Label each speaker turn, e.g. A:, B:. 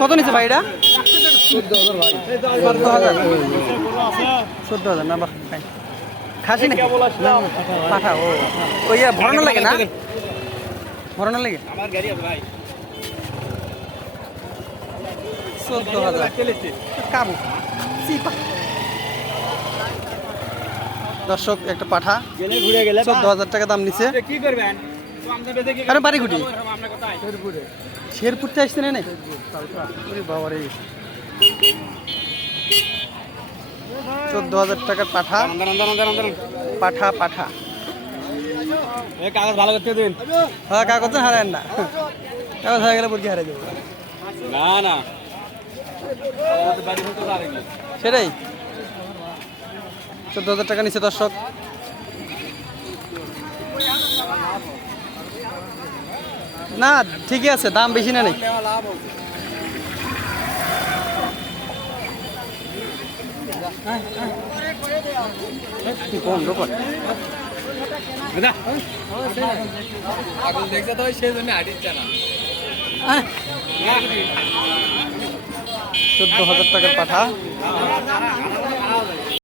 A: কত নিচ্ছে ভাই এটা? চোদ্দ হাজার। চোদ্দ হাজার না খাসি না, পাঠা ও। ওই ভরানো লাগে না? ভরানো লাগে? চোদ্দ হাজার। কাবু। চিপা। দর্শক একটা পাঠা। চোদ্দ হাজার টাকা দাম নিচ্ছে
B: কি করবেন বেঁধে
A: বাড়ি গুটি
B: আমরা কোথায়
A: শেরপুরতে আসছে না নে ওরে বাবা রে চোদ্দ হাজার টাকার পাঠা। পাঠা পাঠা।
B: কাগজ ভালো করতে দিন।
A: হ্যাঁ কাগজ হারায় না। কাগজ হয়ে গেলে বুঝি হারাই যাবে।
B: না না।
A: সেটাই। চোদ্দ হাজার টাকা নিচে দর্শক। না ঠিকই আছে দাম বেশি না নেই। কম রকম
B: পাগল দেখছে তো সেই জন্য হাঁটিচ্ছে না
A: চোদ্দ হাজার টাকার পাঠা।